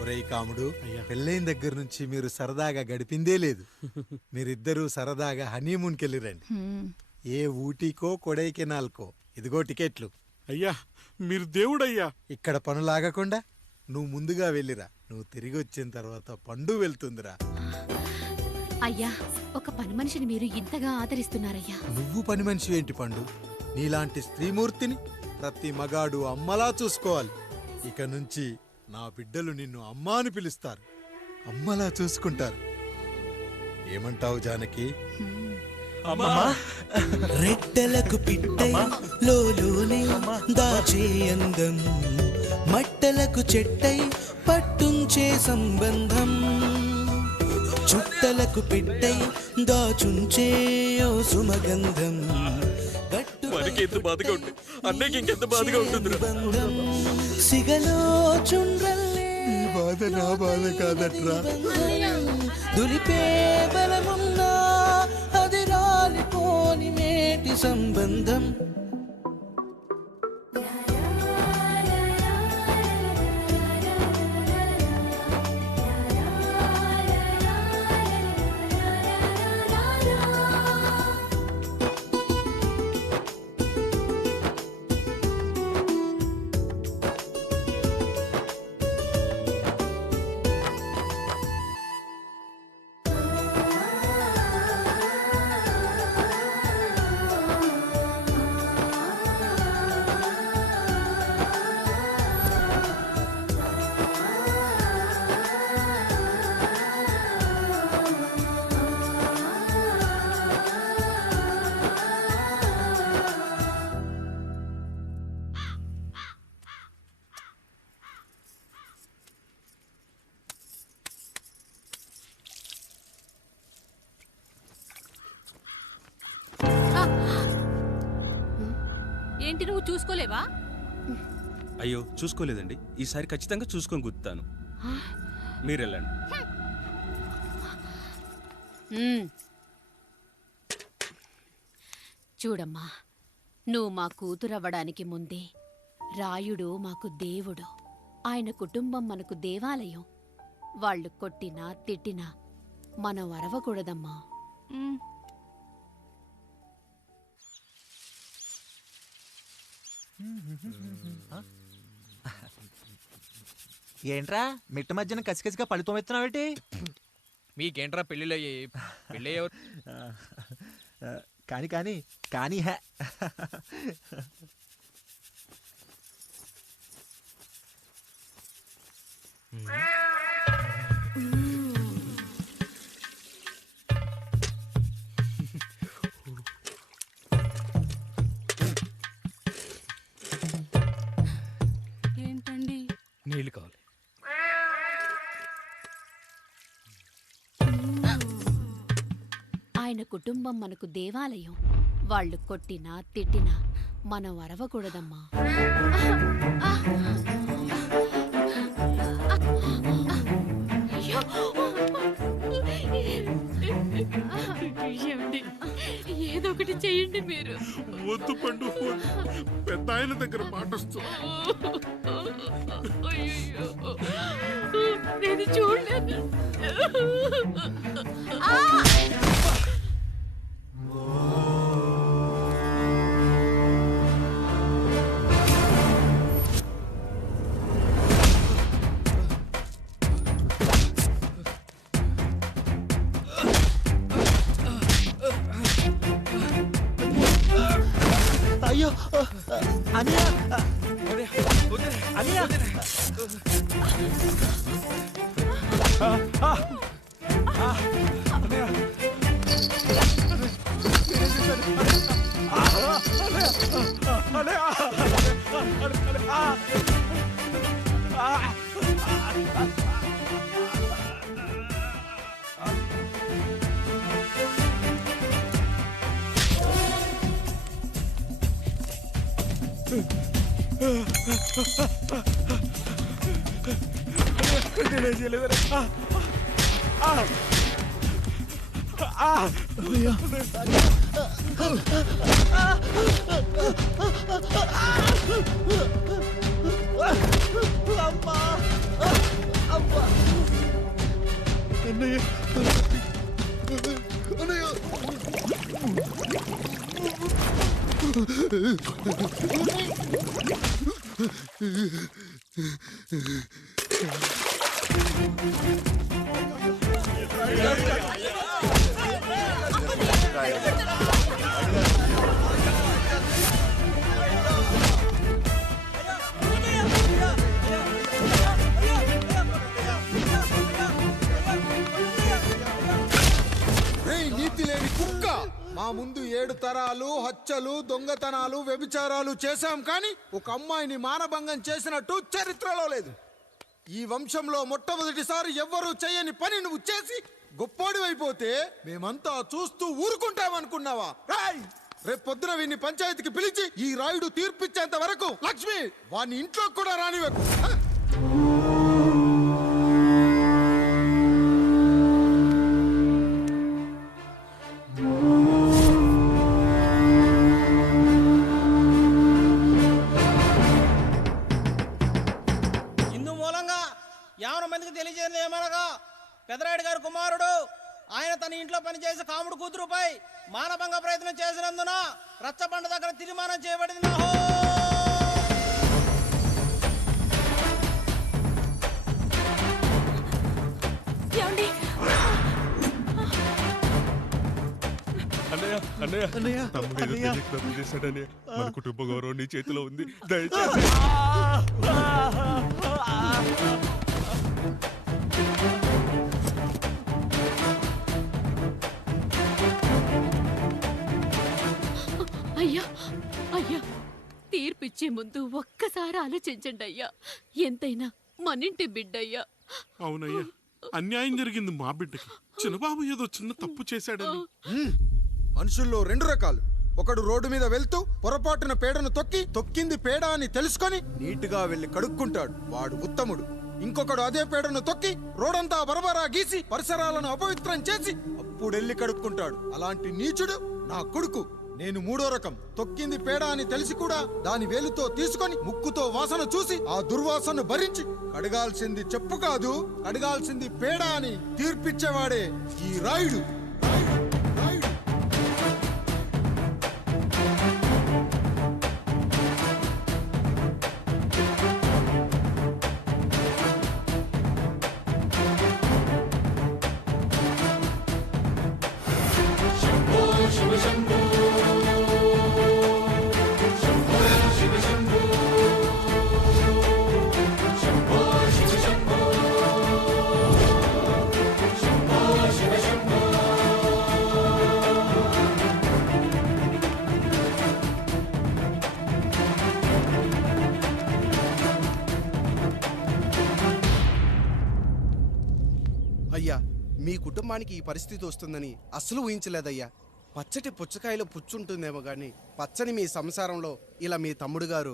ఒరేయ్ కాముడు. పెళ్ళైన దగ్గర నుంచి మీరు సరదాగా గడిపిందే లేదు. మీరిద్దరూ సరదాగా హనీమూన్కి వెళ్ళిరండి ఏ ఊటీకో కొడైకెనాల్కో. ఇదిగో టికెట్లు. అయ్యా మీరు దేవుడయ్యా. ఇక్కడ పనులాగకుండా నువ్వు ముందుగా వెళ్ళిరా. నువ్వు తిరిగి వచ్చిన తర్వాత పండు వెళ్తుందిరా. అయ్యా ఒక పని మనిషిని మీరు ఇంతగా ఆదరిస్తున్నారయ్యా. నువ్వు పని మనిషి ఏంటి పండు? నీలాంటి స్త్రీమూర్తిని ప్రతి మగాడు అమ్మలా చూసుకోవాలి. ఇక నుంచి నా బిడ్డలు నిన్ను అమ్మా అని పిలుస్తారు. అమ్మలా చూసుకుంటారు. ఏమంటావు జానకి? రెట్టలకు పిట్టై లోలోనే దాచే అందం మట్టలకు చెట్టై పట్టుంచే సంబంధం. చుట్టలకు పెట్టై దాచుంచే ఓ సుమగంధం. మనకి ఎంత బాధగా ఉంటుంది ఇంకెంత బాధగా ఉంటుంది సిగలో చుండ్రల్లే. బాధ నా బాధ కాదట్రా. దులిపే బలమున్నా అది రాలిపోని మేటి సంబంధం. నువ్వు చూసుకోలేవా? అయ్యో చూసుకోలేదండి. ఈసారి ఖచ్చితంగా చూసుకొని గుర్తాను మీరు వెళ్ళండి చూడమ్మా నువ్వు మా కూతురవ్వడానికి ముందే రాయుడు మాకు దేవుడు. ఆయన కుటుంబం మనకు దేవాలయం. వాళ్ళు కొట్టినా తిట్టినా మనం అరవకూడదమ్మా. ఏంట్రా మిట్ట మధ్యన కసికసిగా పడిపోమెత్తున్నావేటి మీకేంట్రా పెళ్ళిళ్ళు పెళ్ళి ఎవరు కానీ కానీ కానీ హే. ఆయన కుటుంబం మనకు దేవాలయం. వాళ్ళు కొట్టినా తిట్టినా మనం అరవకూడదమ్మా. ఏమండి ఏదో ఒకటి చెయ్యండి మీరు. వద్దు పండు. పెద్ద ఆయన దగ్గర మాట వస్తుంది అయ్యయ్యో. నేను చూడలేదు. అయ్యో అమ్మా ఏడు తరాలు హత్యలు దొంగతనాలు వ్యభిచారాలు చేశాం కానీ ఒక అమ్మాయిని మానభంగం చేసినట్టు చరిత్రలో లేదు. ఈ వంశంలో మొట్టమొదటిసారి ఎవ్వరూ చేయని పని నువ్వు చేసి గొప్పోడివైపోతే మేమంతా చూస్తూ ఊరుకుంటామనుకున్నావా? రాయ్! రేపు పొద్దున పంచాయతీకి పిలిచి ఈ రాయుడు తీర్పిచ్చేంత వరకు లక్ష్మి వాని ఇంట్లో కూడా రానివ్వకు. చేసినందున రచ్చబండ దగ్గర తీర్మానం చేయబడింది. నాహో ఏమండి? అన్నయ్య అన్నయ్య. అన్నయ్య తమ్ముడు ఏదో తెలియక తప్పు చేశాడన్నయ్య మన కుటుంబ గౌరవం నీ చేతిలో ఉంది. దయచేసి. అయ్యా అయ్యా తీర్పిచ్చే ముందు ఒక్కసారి ఆలోచించండి అయ్యా. ఎంతైనా మనింటి బిడ్డయ్యా. అవునయ్యా అన్యాయం జరిగింది మా బిడ్డకి. చిన్నబాబు ఏదో చిన్న తప్పు చేశాడని. మనుషుల్లో రెండు రకాలు. ఒకడు రోడ్డు మీద వెళ్తూ పొరపాటున పేడను తొక్కి తొక్కింది పేడ అని తెలుసుకొని నీటుగా వెళ్ళి కడుక్కుంటాడు. వాడు ఉత్తముడు. ఇంకొకడు అదే పేడను తొక్కి రోడంతా బరబరా గీసి పరిసరాలను అపవిత్రం చేసి అప్పుడెళ్ళి కడుక్కుంటాడు. అలాంటి నీచుడు నా కొడుకు. నేను మూడో రకం. తొక్కింది పేడ అని తెలిసి కూడా దాని వేలుతో తీసుకొని ముక్కుతో వాసన చూసి ఆ దుర్వాసన భరించి కడగాల్సింది చెప్పు కాదు కడగాల్సింది పేడ అని తీర్పిచ్చేవాడే ఈ రాయుడు రాయుడు. కుటుంబానికి ఈ పరిస్థితి వస్తుందని అస్సలు ఊహించలేదయ్యా. పచ్చటి పుచ్చకాయలో పుచ్చుంటుందేమో గాని పచ్చని మీ సంసారంలో ఇలా మీ తమ్ముడు గారు.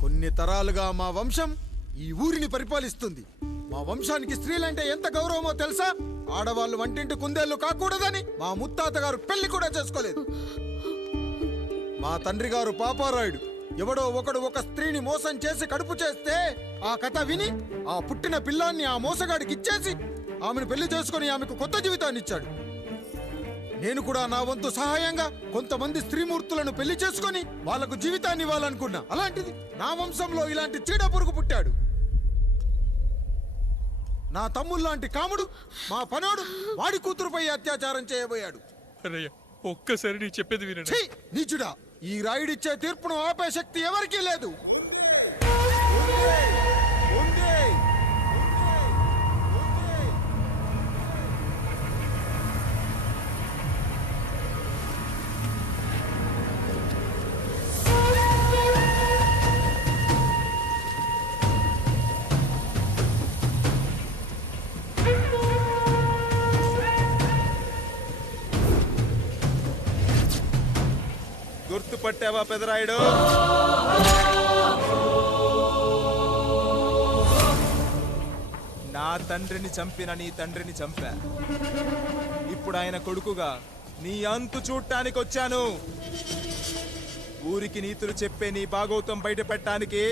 కొన్ని తరాలుగా మా వంశం ఈ ఊరిని పరిపాలిస్తుంది. మా వంశానికి స్త్రీలంటే ఎంత గౌరవమో తెలుసా? ఆడవాళ్ళు వంటింటి కుందేళ్ళు కాకూడదని మా ముత్తాత గారు పెళ్ళి కూడా చేసుకోలేదు. మా తండ్రి గారు పాపారాయుడు. ఎవడో ఒకడు ఒక స్త్రీని మోసం చేసి కడుపు చేస్తే ఆ కథ విని ఆ పుట్టిన పిల్లాన్ని ఆ మోసగాడికి ఇచ్చేసి ఆమెను పెళ్ళి చేసుకుని ఆమెకు కొత్త జీవితాన్ని ఇచ్చాడు. నేను కూడా నా వంతు సహాయంగా కొంతమంది స్త్రీమూర్తులను పెళ్ళి చేసుకొని వాళ్ళకు జీవితాన్ని ఇవ్వాలనుకున్నా. అలాంటిది నా వంశంలో ఇలాంటి చీడ పురుగు పుట్టాడు. నా తమ్ముళ్ళలాంటి కాముడు మా పనోడు వాడి కూతురుపై అత్యాచారం చేయబోయాడు. ఒక్కసారి నీ చెప్పేది వినండి! నీచుడా ఈ రాయుడిచ్చే తీర్పును ఆపే శక్తి ఎవరికీ లేదు. పట్టావా పెదరాయుడు? నా తండ్రిని చంపిన నీ తండ్రిని చంపా. ఇప్పుడు ఆయన కొడుకుగా నీ అంతు చూడటానికి వచ్చాను. ఊరికి నీతులు చెప్పే నీ భాగవతం బయటపెట్టడానికి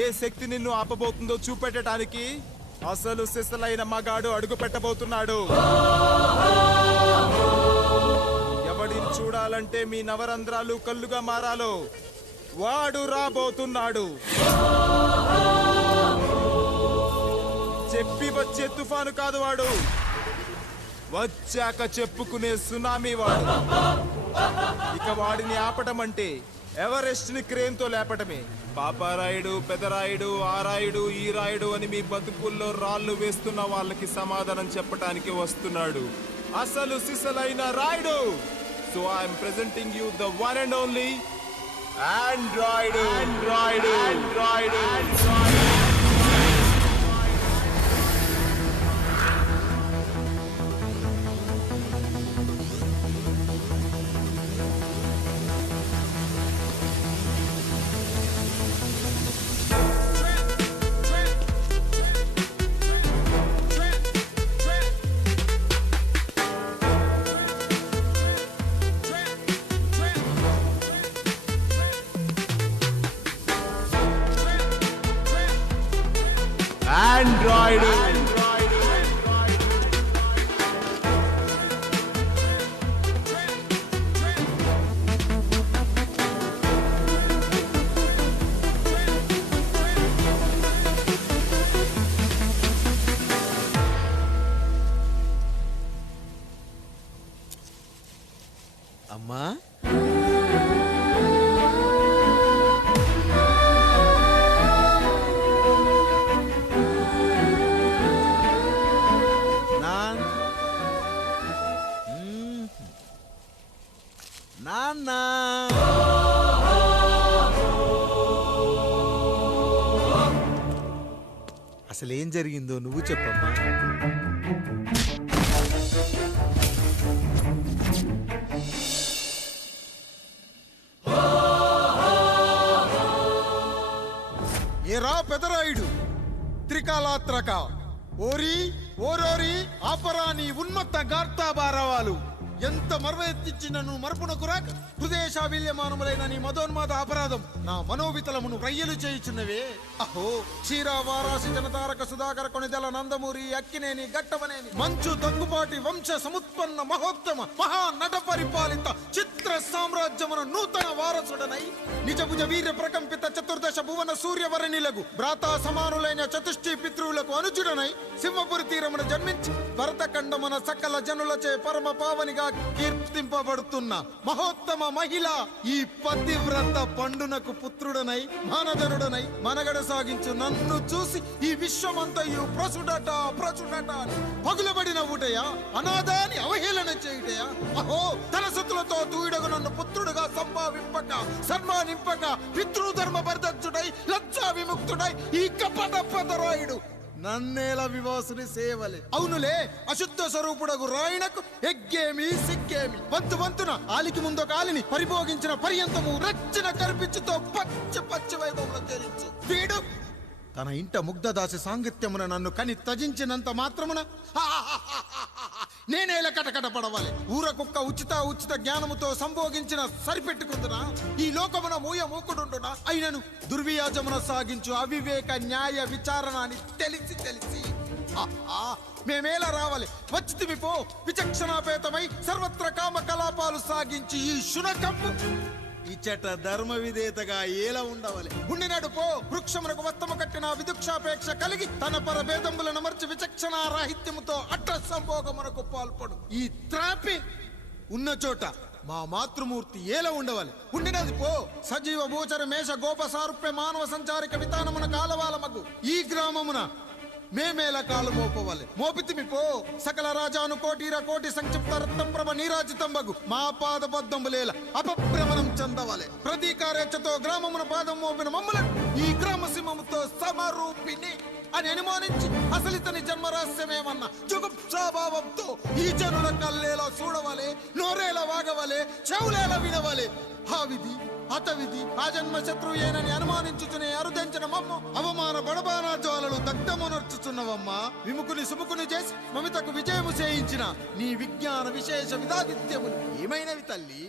ఏ శక్తి నిన్ను ఆపబోతుందో చూపెట్టడానికి అసలు సిసలైన మగాడు అడుగు పెట్టబోతున్నాడు చూడాలంటే మీ నవరంధ్రాలు కళ్ళుగా మారాలో. వాడు రాబోతున్నాడు. చెప్పి వచ్చే తుఫాను కాదు వాడు. వచ్చాక చెప్పుకునే సునామీ వాడు. ఇక వాడిని ఆపటం అంటే ఎవరెస్ట్ని క్రేన్తో లేపటమే. పాపారాయుడు పెదరాయుడు ఆరాయుడు ఈ రాయుడు అని మీ బతుకుల్లో రాళ్ళు వేస్తున్న వాళ్ళకి సమాధానం చెప్పటానికి వస్తున్నాడు. అసలు సిసలైన Rayudu! So I'm presenting you the one and only Android. Android. Android. Android. Android. అసలు ఏం జరిగిందో నువ్వు చెప్పమ్మా. ఏరా పెదరాయుడు. త్రికాలాత్రక. ఓరి ఓరోరి ఆపరాని ఉన్మత్త గార్తాబారవాలు ఎంత మర్వెత్తించినను మరపునకు రాక హృదయశావిల్యమానములైన నీ మదోన్మాద అపరాధం నా మనోవితలమును రయ్యలు చేయుచున్నవే. అహో క్షీర వారాసి జనతారక సుధాకర కొనిదెల నందమూరి అక్కినేని గట్టవనేని మంచు దగ్గుపాటి వంశ సముత్పన్న మహోత్తమ మహా నట పరిపాలిత చిత్ర సామ్రాజ్యమున నూతన వారసుడనై నిజభుజ వీర్య ప్రకంపిత చతుర్దశ భువన సూర్యవరణిలకు భ్రాతా సమానులైన చతుష్టి పితృవులకు అనుజుడనై సింహపురి తీరమున జన్మించి భరతఖండమున సకల జనులచే పరమ పావనిగా కీర్తింపబడుతున్న మహోత్తమ మహిళ ఈ పతివ్రత పండునకు పుత్రుడనై మానధనుడనై మనగడ సాగించు. నన్ను చూసి ఈ విశ్వమంతయు ప్రసుడట ప్రసుడట అని పగులబడిన ఊటయా అవహేళన చేయుటయా అహో తన సతులతో తూయిడగు నన్ను పుత్రుడుగా సంభావింపక సన్మానింపక పితృధర్మ పరిదక్షుడై లజ్జా విముక్తుడై ఈ కపట పదరాయుడు నన్నేల వివాసుని సేవలే. అవునులే అశుద్ధ స్వరూపుడగు రాయణకు ఎగ్గేమి సిగ్గేమి. వంతు వంతున ఆలికి ముందు కాలిని పరిభోగించిన పర్యంతము రచ్చన కర్పించుతో పచ్చ పచ్చ వైభవంలో వీడు తన ఇంట ముగ్ధదాసి సాంగత్యమున నన్ను కని తజించినంత మాత్రమున నేనేలా కటకట పడవాలి. ఊర కుక్క ఉచిత ఉచిత జ్ఞానముతో సంభోగించిన సరిపెట్టుకుందునా ఈ లోకమున మూయ మూకుడుండునా? అయినను దుర్వియాజమున సాగించు అవివేక న్యాయ విచారణ అని తెలిసి తెలిసి. మేమేలా రావాలి? వచ్చితిమి పో. విచక్షణాపేతమై సర్వత్ర కామ కలాపాలు సాగించి ఈ శునకం ఇచ్చట ధర్మ విధేతగా ఏల ఉండవలే. ఉండినాడు పో వృక్షమునకు వత్తము కట్టిన విదుక్షాపేక్ష కలిగి తన పరభేదములను మర్చి విచక్షణ రాహిత్యముతో అట్ట సంభోగమునకు పాల్పడు. ఈ త్రాపి ఉన్న చోట మా మాతృమూర్తి ఏల ఉండవాలి. ఉండినది పో సజీవ భూచర మేష గోప సారూప్య మానవ సంచారిక విధానమున కాలవాలమగు. ఈ గ్రామమున మేమేల కాలు మోపవాలి. మోపితిమి పో. సకల రాజాను కోటిర కోటి సంక్షిప్త రత్నప్రభ నీరాజితంబగు మా పాద బద్దములేల అపభ్రమణం చెందవాలి. ప్రతీకారేచ్ఛతో గ్రామమున పాదం మోపిన మమ్మలను ఈ గ్రామ సింహముతో సమరూపిణి అని అనుమానించి అసలు ఇతని జన్మరహస్యమేమన్నా జుగుప్సాభావంతో ఈ జనుల కల్లేలా చూడవలే నోరేలా వాగవలే చెవులేలా వినవలే. ఆ విధి హత విధి ఆ జన్మ శత్రువు ఏనని అనుమానించుచునే అరుదించిన మమ్మ అవమాన బడబానా జ్వాలలు దగ్ధమునర్చుచున్నవమ్మా విముకుని సుముకుని చేసి మమితకు విజయము చేయించిన నీ విజ్ఞాన విశేష విధాదిత్యములు ఏమైనవి తల్లి?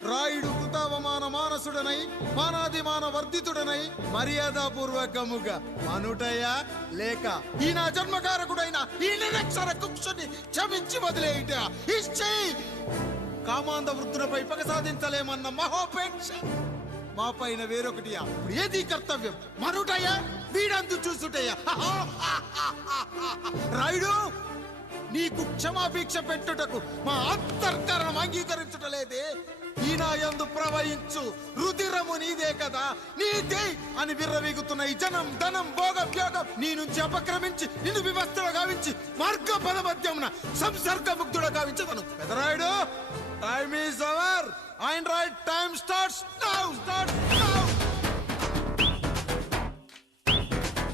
రాయుడు కృతావమాన మానసుడనై మానాదిమాన వర్ధితుడనై మర్యాదపూర్వకముగా మనుటయా? లేక ఈ నా జన్మకారకుడైన ఈ నిరక్షర కుక్షుని క్షమించి వదిలేయుట? ఇచ్చేయి కామాంధ వృద్ధులపై పగ సాధించలేమన్న మహోపేక్ష! మా పైన వేరొకటియా ఇప్పుడు ఏది కర్తవ్యం? మనుటయ్యా వీడందు చూసుటయ్యా. రాయుడు నీకు క్షమాభిక్ష పెట్టుటకు మా అంతర్కరణం అంగీకరించటలేదే. ఈనాయందు ప్రవహించు రుధిరము నీదే కదా. నీదే అని విర్రవీగుతున్న ఈ జనం ధనం భోగ వ్యోగం నీ నుంచి అపక్రమించి నిన్ను వివస్థల గావించి మార్గ పదమధ్యమున సంసర్గ ముగ్ధుడు గావించదను Pedarayudu time is our Android time starts now! Start now!